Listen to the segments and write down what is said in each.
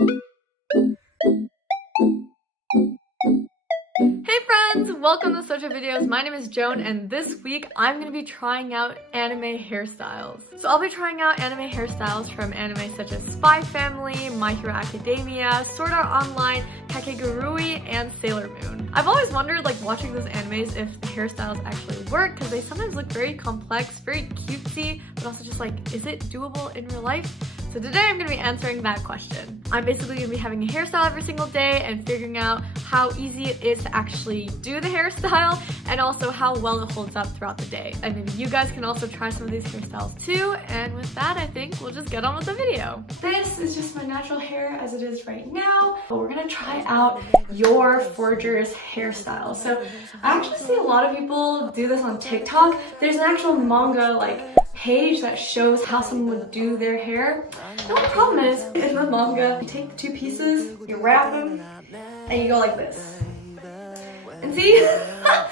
Hey friends! Welcome to Social Videos. My name is Joan and this week I'm going to be trying out anime hairstyles. So I'll be trying out anime hairstyles from anime such as Spy Family, My Hero Academia, Sword Art Online, Kakegurui, and Sailor Moon. I've always wondered, like, watching those animes if the hairstyles actually work because they sometimes look very complex, very cutesy, but also just like, is it doable in real life? So today I'm going to be answering that question. I'm basically going to be having a hairstyle every single day and figuring out how easy it is to actually do the hairstyle and also how well it holds up throughout the day. And maybe you guys can also try some of these hairstyles too. And with that, I think we'll just get on with the video. This is just my natural hair as it is right now, but we're going to try out Yor Forger's hairstyle. So I actually see a lot of people do this on TikTok. There's an actual manga page that shows how someone would do their hair. The only problem is, in the manga, you take two pieces, you wrap them, and you go like this. And see? That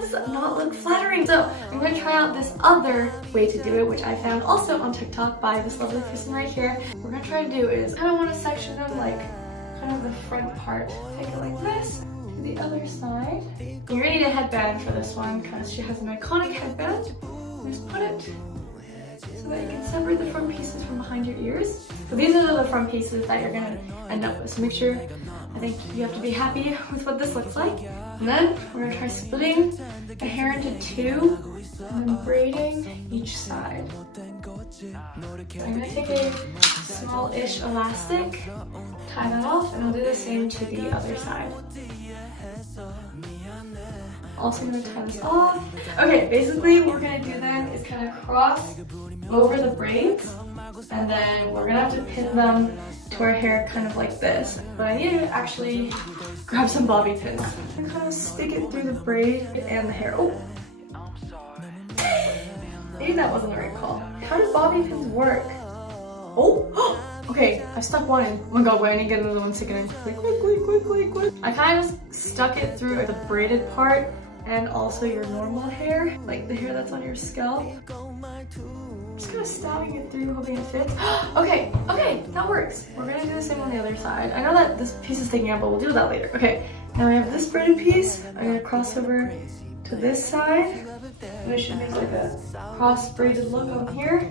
does not look flattering. So I'm going to try out this other way to do it, which I found also on TikTok by this lovely person right here. What we're going to try to do is, I kind of want to section them like kind of the front part. Take it like this, to the other side. You're going to need a headband for this one because she has an iconic headband. Just put it so that you can separate the front pieces from behind your ears. So these are the front pieces that you're gonna end up with. So make sure, I think you have to be happy with what this looks like. And then we're gonna try splitting the hair into two and then braiding each side. I'm gonna take a small-ish elastic, tie that off, and I'll do the same to the other side. Also gonna tie this off. Okay, basically what we're gonna do then is kind of cross over the braids, and then we're gonna have to pin them to our hair kind of like this. But I need to actually grab some bobby pins and kind of stick it through the braid and the hair. Oh! Maybe that wasn't the right call. How do bobby pins work? Oh! Okay, I stuck one in. Oh my god, wait, I need to get another one sticking in quickly. I kind of just stuck it through the braided part and also your normal hair, like the hair that's on your scalp. Just kind of stabbing it through, hoping it fits. Okay, that works. We're gonna do the same on the other side. I know that this piece is sticking out, but we'll do that later. Okay, now we have this braided piece. I'm gonna cross over to this side. And it should make like a cross braided look on here.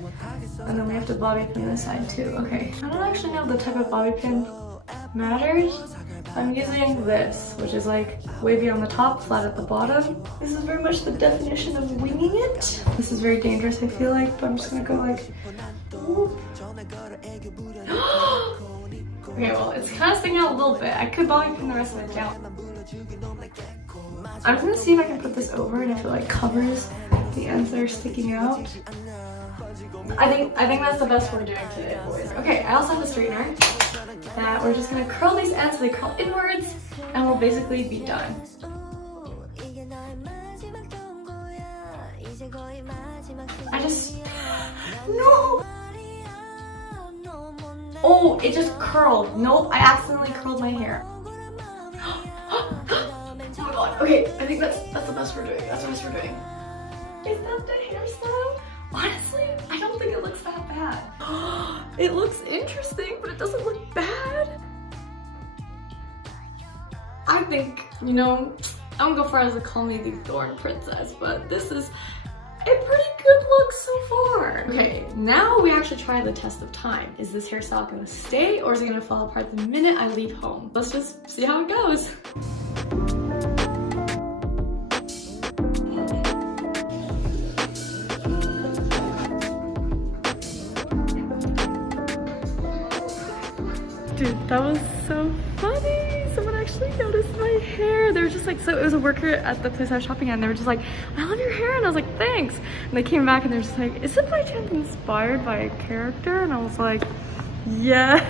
And then we have to bobby pin this side too. Okay, I don't actually know if the type of bobby pin matters. I'm using this, which is like wavy on the top, flat at the bottom. This is very much the definition of winging it. This is very dangerous, I feel like, but I'm just gonna go like, whoop. Okay, well, it's kind of sticking out a little bit. I could bobby pin the rest of it down. I'm gonna see if I can put this over and if it like covers the ends that are sticking out. I think that's the best we're doing today, boys. Okay, I also have a straightener that we're just gonna curl these ends so they curl inwards, and we'll basically be done. No! Oh, it just curled. Nope, I accidentally curled my hair. Oh my god. Okay, I think that's the best we're doing. That's the best we're doing. Is that the hairstyle? Honestly, I don't think it looks that bad. It looks interesting, but it doesn't look bad. I think, you know, I won't go far as to call me the Thorn Princess, but this is a pretty good look so far. Okay, now we actually try the test of time. Is this hairstyle gonna stay or is it gonna fall apart the minute I leave home? Let's just see how it goes. Dude, that was so funny. Someone actually noticed my hair. They were just like, so it was a worker at the place I was shopping at, and they were just like, I love your hair. And I was like, thanks. And they came back and they're just like, is it by chance inspired by a character? And I was like, yeah.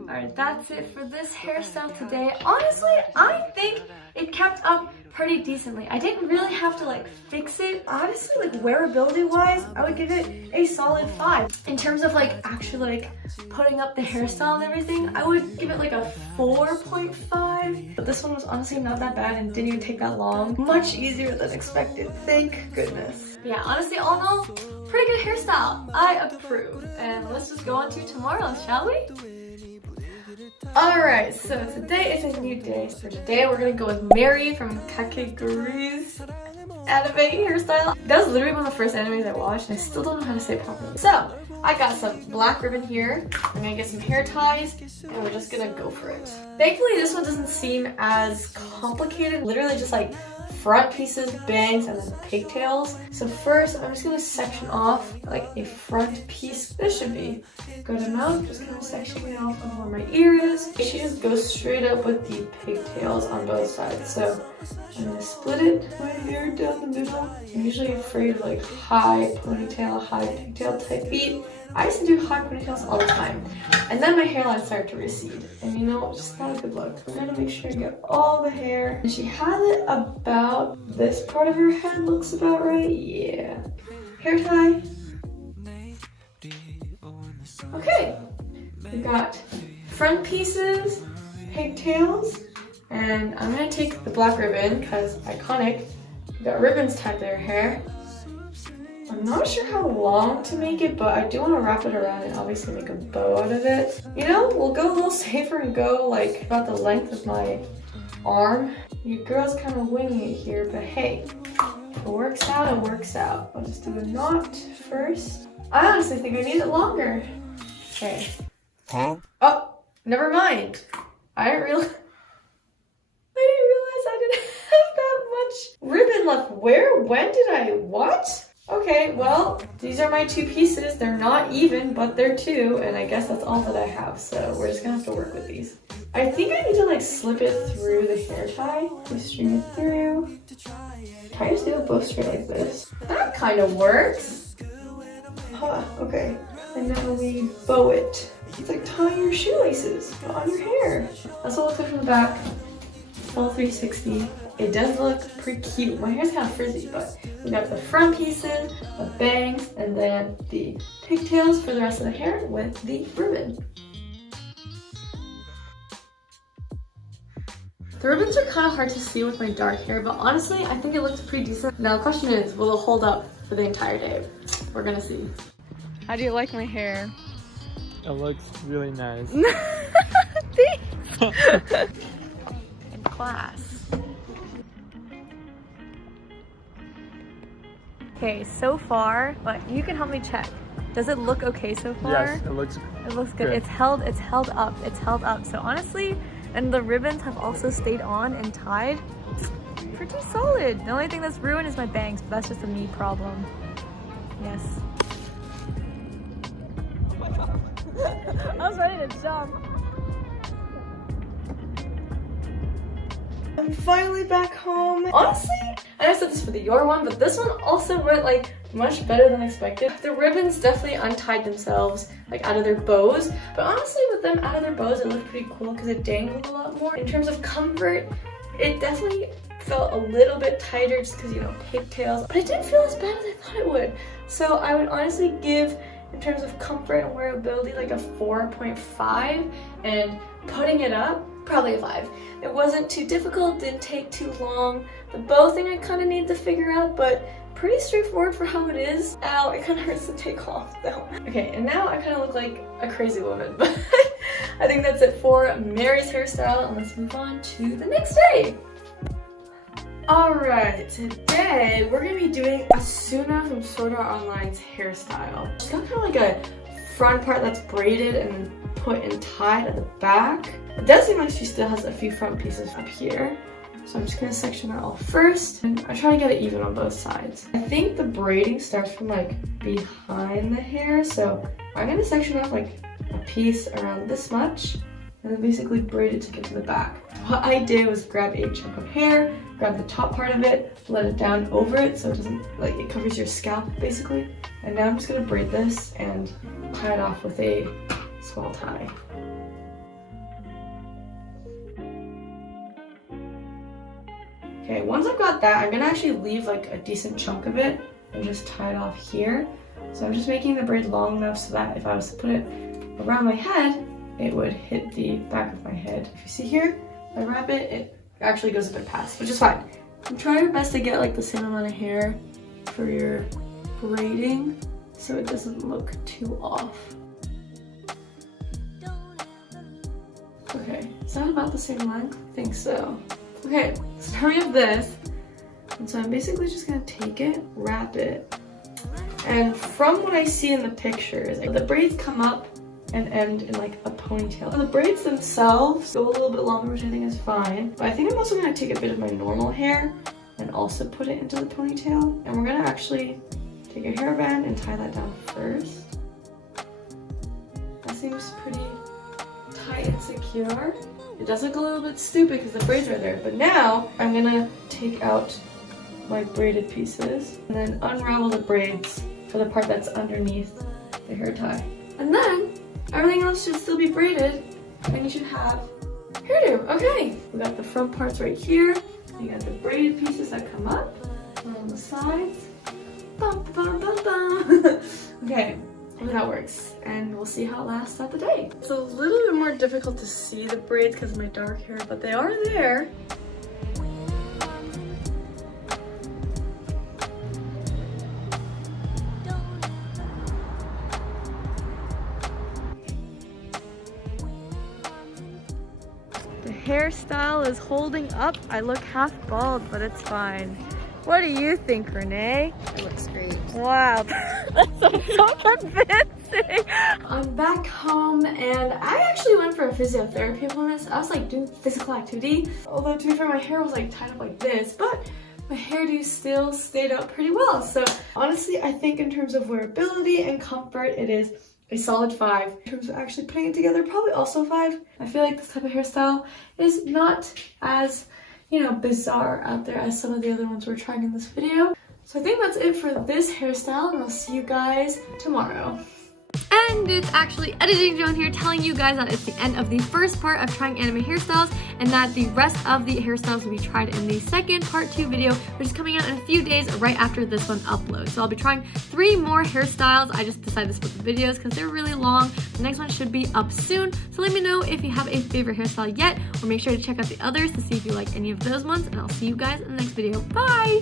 Alright, that's it for this hairstyle today. Honestly, I think it kept up pretty decently. I didn't really have to like fix it. Honestly, like wearability wise, I would give it a solid 5. In terms of like actually like putting up the hairstyle and everything, I would give it like a 4.5. But this one was honestly not that bad and didn't even take that long. Much easier than expected, thank goodness. But yeah, honestly, all in all, pretty good hairstyle. I approve. And let's just go on to tomorrow, shall we? Alright, so today is a new day. For today, we're gonna go with Mary from Kakegurui's anime hairstyle. That was literally one of the first animes I watched, and I still don't know how to say it properly. So, I got some black ribbon here. I'm gonna get some hair ties, and we're just gonna go for it. Thankfully, this one doesn't seem as complicated. Literally just like front pieces, bangs, and then pigtails. So first, I'm just gonna section off like a front piece. This should be a good amount. Just kind of sectioning it off on where my ear is. She just goes straight up with the pigtails on both sides. So I'm gonna split it right here down the middle. I'm usually afraid of like high ponytail, high pigtail type beat. I used to do high ponytails all the time. And then my hairline started to recede. And you know, just not a good look. I'm gonna make sure I get all the hair. And she has it about this part of her head looks about right. Yeah. Hair tie. Okay. We got front pieces, pigtails, and I'm gonna take the black ribbon because iconic. We got ribbons tied to her hair. I'm not sure how long to make it, but I do want to wrap it around and obviously make a bow out of it. You know, we'll go a little safer and go like about the length of my arm. Your girl's kind of winging it here, but hey, if it works out, it works out. I'll just do a knot first. I honestly think I need it longer. Okay. Huh? Oh, never mind. I didn't realize I didn't have that much ribbon left. Where? When did I? What? Okay, well, these are my two pieces. They're not even, but they're two, and I guess that's all that I have, so we're just gonna have to work with these. I think I need to like slip it through the hair tie. Just string it through. Tie your steel both straight like this. That kind of works. Huh, okay. And now we bow it. It's like tying your shoelaces on your hair. That's what it looks like from the back. Full 360. It does look pretty cute. My hair's kind of frizzy, but we got the front pieces, the bangs, and then the pigtails for the rest of the hair with the ribbon. The ribbons are kind of hard to see with my dark hair, but honestly, I think it looks pretty decent. Now the question is, will it hold up for the entire day? We're gonna see. How do you like my hair? It looks really nice. Thanks! In class. Okay, so far, but you can help me check. Does it look okay so far? Yes, it looks good. It's held up. So honestly, and the ribbons have also stayed on and tied. Pretty solid. The only thing that's ruined is my bangs, but that's just a me problem. Yes. I was ready to jump. I'm finally back home. Honestly, I know I said this for the Yor one, but this one also went like much better than expected. The ribbons definitely untied themselves like out of their bows, but honestly with them out of their bows, it looked pretty cool because it dangled a lot more. In terms of comfort, it definitely felt a little bit tighter just because, you know, pigtails, but it didn't feel as bad as I thought it would. So I would honestly give, in terms of comfort and wearability, like a 4.5, and putting it up, probably a 5. It wasn't too difficult, didn't take too long. The bow thing I kind of need to figure out, but pretty straightforward for how it is. Ow, it kind of hurts to take off though. Okay, and now I kind of look like a crazy woman, but I think that's it for Mary's hairstyle, and let's move on to the next day. Alright, today we're going to be doing Asuna from Sword Art Online's hairstyle. She's got kind of like a front part that's braided and put and tied at the back. It does seem like she still has a few front pieces up here. So I'm just going to section that all first. And I try to get it even on both sides. I think the braiding starts from like behind the hair. So I'm going to section off like a piece around this much. And then basically braid it to get to the back. What I did was grab a chunk of hair, grab the top part of it, let it down over it so it doesn't, like, it covers your scalp basically. And now I'm just gonna braid this and tie it off with a small tie. Okay, once I've got that, I'm gonna actually leave like a decent chunk of it and just tie it off here. So I'm just making the braid long enough so that if I was to put it around my head, it would hit the back of my head. If you see here, if I wrap it, it actually goes a bit past, which is fine. I'm trying my best to get like the same amount of hair for your braiding so it doesn't look too off. Okay, is that about the same length? I think so. Okay, so now we have this. And so I'm basically just gonna take it, wrap it. And from what I see in the pictures, the braids come up and end in like a ponytail. The braids themselves go a little bit longer, which I think is fine. But I think I'm also gonna take a bit of my normal hair and also put it into the ponytail. And we're gonna actually take a hairband and tie that down first. That seems pretty tight and secure. It does look a little bit stupid because the braids are there, but now I'm gonna take out my braided pieces and then unravel the braids for the part that's underneath the hair tie. And then everything else should still be braided and you should have hairdo. Okay, we got the front parts right here. You got the braided pieces that come up on the sides. Bum, bum, bum, bum. Okay. That works, and we'll see how it lasts throughout the day. It's a little bit more difficult to see the braids because of my dark hair, but they are there. The hairstyle is holding up. I look half bald, but it's fine. What do you think, Renee? It looks great. Wow, that's so convincing. I'm back home and I actually went for a physiotherapy appointment. I was like doing physical activity. Although to be fair, my hair was like tied up like this, but my hairdo still stayed up pretty well. So honestly, I think in terms of wearability and comfort, it is a solid 5. In terms of actually putting it together, probably also 5. I feel like this type of hairstyle is not as, you know, bizarre out there as some of the other ones we're trying in this video. So I think that's it for this hairstyle, and I'll see you guys tomorrow. And it's actually Editing Joan here telling you guys that it's the end of the first part of trying anime hairstyles and that the rest of the hairstyles will be tried in the second part 2 video, which is coming out in a few days right after this one uploads. So I'll be trying 3 more hairstyles. I just decided to split the videos because they're really long. The next one should be up soon. So let me know if you have a favorite hairstyle yet, or make sure to check out the others to see if you like any of those ones, and I'll see you guys in the next video. Bye!